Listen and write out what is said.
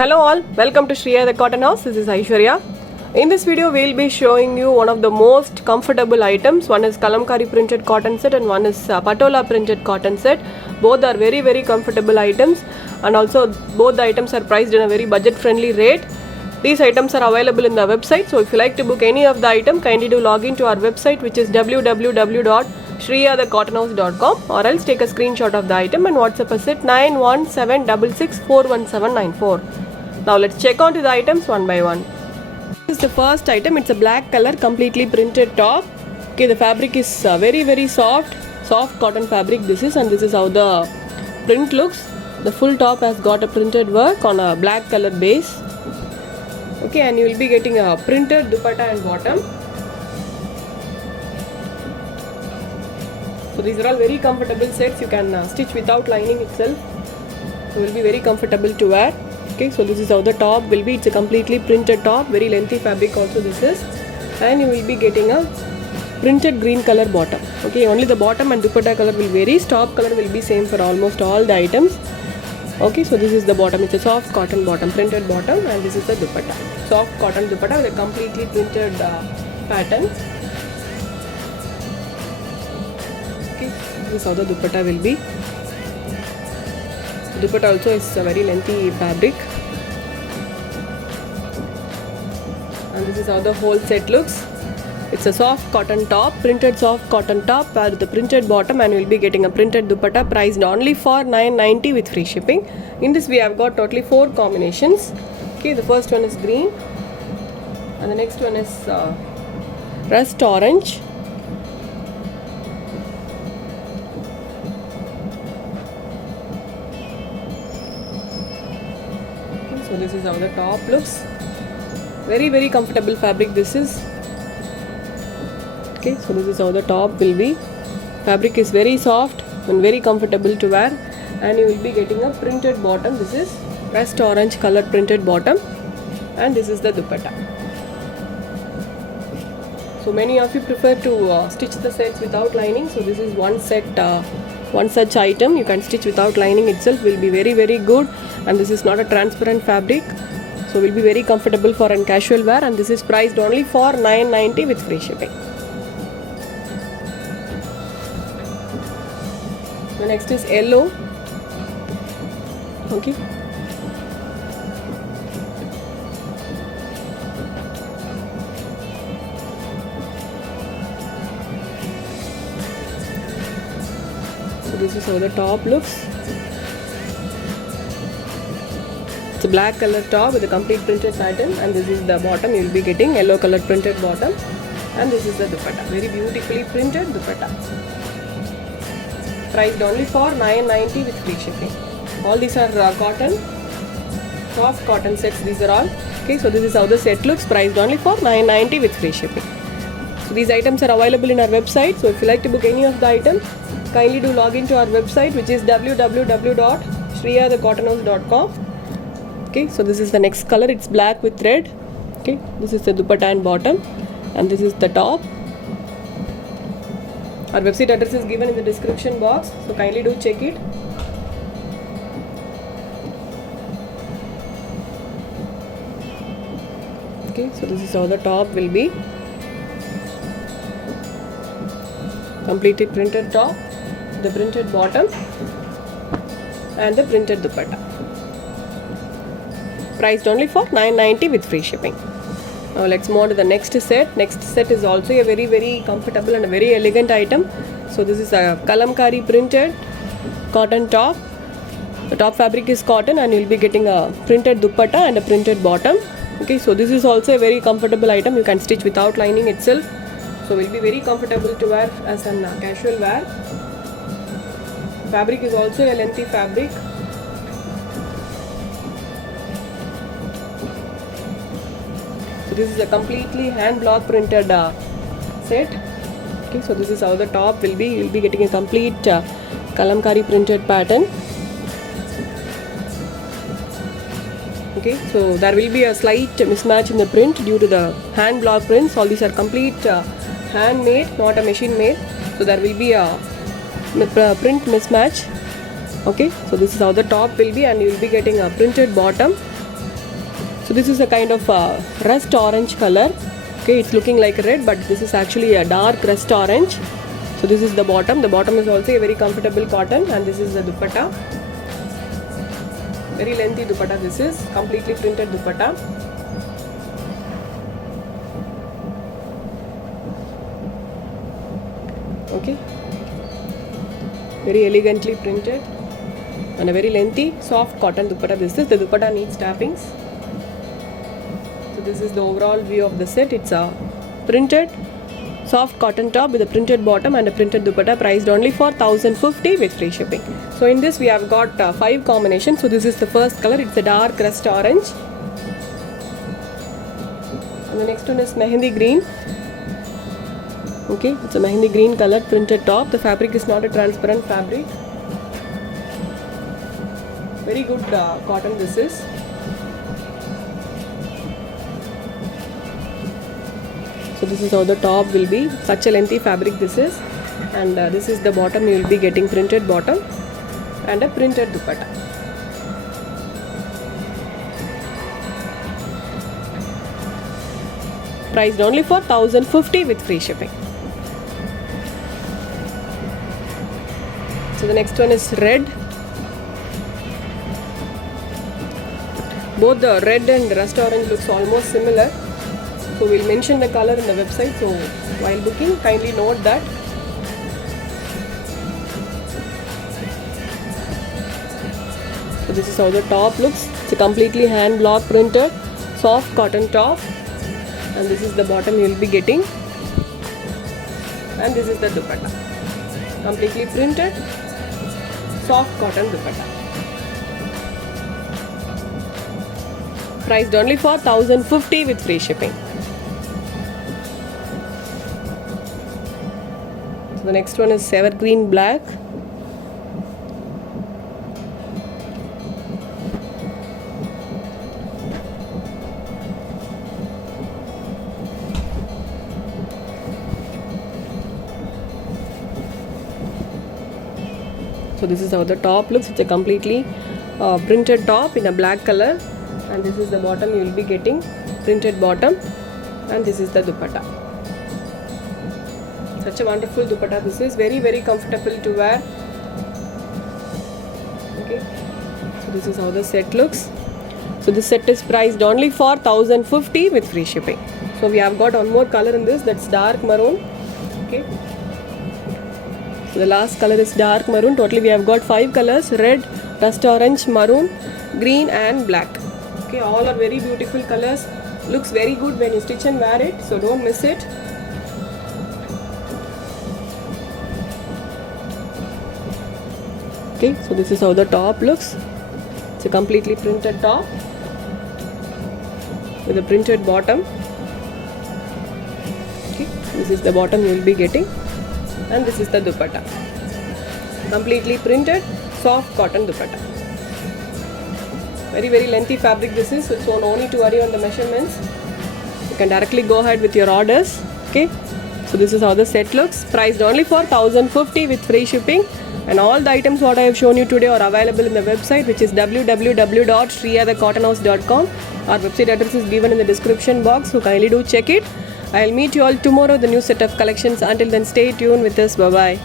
Hello all, welcome to Shriya the Cotton House. This is Aishwarya. In this video, we'll be showing you one of the most comfortable items. One is Kalamkari printed cotton set and one is Patola printed cotton set. Both are very comfortable items, and also both the items are priced in a very budget friendly rate. These items are available in the website, so if you like to book any of the item, kindly do log in to our website, which is www.shriyadhecottonhouse.com, or else take a screenshot of the item and WhatsApp us at 9176641794. Now let's check on to the items one by one. This is the first item. It's a black color completely printed top. Okay, the fabric is very soft cotton fabric this is, and this is how the print looks. The full top has got a printed work on a black color base. Okay, and you will be getting a printed dupatta and bottom. So these are all very comfortable sets. You can stitch without lining itself. So will be very comfortable to wear. Okay, so this is how the top will be. It's a completely printed top, very lengthy fabric also this is, and you will be getting a printed green color bottom. Okay, only the bottom and dupatta color will vary. Top color will be same for almost all the items. Okay, so this is the bottom. It's a soft cotton bottom, printed bottom, and this is the dupatta. Soft cotton dupatta with a completely printed pattern. Okay, this is how the dupatta will be. Dupatta also is a very lengthy fabric, and this is how the whole set looks. It's a soft cotton top, printed soft cotton top with the printed bottom, and we'll be getting a printed dupatta priced only for $9.90 with free shipping. In this we have got totally 4 combinations. Okay, the first one is green, and the next one is rust orange, okay, so this is how the top looks. Very comfortable fabric this is. Okay, so this is how the top will be. Fabric is very soft and very comfortable to wear, and you will be getting a printed bottom. This is rust orange color printed bottom, and this is the dupatta. So many of you prefer to stitch the sets without lining, so this is one set, one such item. You can stitch without lining itself, will be very good, and this is not a transparent fabric, so will be very comfortable for a casual wear, and this is priced only for $9.90 with free shipping. The next is yellow. Okay, so this is how the top looks. It's a black color top with a complete printed pattern, and this is the bottom. You will be getting yellow color printed bottom, and this is the dupatta, very beautifully printed dupatta, priced only for $9.90 with free shipping. All these are cotton, soft cotton sets, these are all. Okay, so this is how the set looks, priced only for $9.90 with free shipping. So these items are available in our website, so if you like to book any of the items, kindly do log into our website, which is www.shriyadhecottonhouse.com. Okay, so this is the next color. It's black with red. Okay, this is the dupatta and bottom, and this is the top. Our website address is given in the description box, so kindly do check it. Okay, so this is how the top will be. Completely printed top, the printed bottom, and the printed dupatta. Priced only for $9.90 with free shipping. Now let's move on to the next set. Next set is also a very comfortable and a very elegant item. So this is a Kalamkari printed cotton top. The top fabric is cotton, and you'll be getting a printed dupatta and a printed bottom. Okay, so this is also a very comfortable item. You can stitch without lining itself, so will be very comfortable to wear as a casual wear. Fabric is also a lengthy fabric. So this is a completely hand block printed set. Okay, so this is how the top will be. You will be getting a complete Kalamkari printed pattern. Okay, so there will be a slight mismatch in the print due to the hand block prints. All these are complete handmade, not a machine made. So there will be a print mismatch. Okay, so this is how the top will be, and you will be getting a printed bottom So this is a kind of rust orange color. Okay, it's looking like red, but this is actually a dark rust orange. So this is the bottom. The bottom is also a very comfortable cotton, and this is the dupatta. Very lengthy dupatta. This is completely printed dupatta. Okay, very elegantly printed and a very lengthy soft cotton dupatta. This is the dupatta needs tappings. So this is the overall view of the set. It's a printed soft cotton top with a printed bottom and a printed dupatta, priced only for 1050 with free shipping. So in this we have got 5 combinations. So this is the first color. It's a dark rust orange, and the next one is mehendi green. Okay, it's a mehendi green color printed top. The fabric is not a transparent fabric. Very good cotton this is. So this is how the top will be. Such a lengthy fabric this is, and this is the bottom. You will be getting printed bottom and a printed dupatta. Priced only for 1050 with free shipping. So the next one is red. Both the red and rust orange looks almost similar. So we'll mention the color in the website. So while booking, kindly note that. So this is how the top looks. It's a completely hand block printed soft cotton top, and this is the bottom you will be getting, and this is the dupatta. Completely printed soft cotton dupatta. Priced only for 1050 with free shipping. So the next one is evergreen black. So this is how the top looks. It's a completely printed top in a black color, and this is the bottom you will be getting, printed bottom, and this is the dupatta. Such a wonderful dupatta this is. Very very comfortable to wear. Okay, so this is how the set looks. So this set is priced only for 1050 with free shipping. So we have got one more color in this, that's dark maroon. Okay, so the last color is dark maroon. Totally we have got 5 colors: red, rust orange, maroon, green and black. Okay, all are very beautiful colors. Looks very good when you stitch and wear it, so don't miss it. Okay, so this is how the top looks. It's a completely printed top with a printed bottom. Okay, this is the bottom you will be getting, and this is the dupatta. Completely printed soft cotton dupatta. Very very lengthy fabric this is, so no need to worry on the measurements. You can directly go ahead with your orders. Okay, so this is how the set looks. Priced only for 1050 with free shipping, and all the items what I have shown you today are available in the website, which is www.shriyadacottonhouse.com. Our website address is given in the description box, so kindly do check it. I'll meet you all tomorrow with a new set of collections. Until then, stay tuned with us. Bye bye.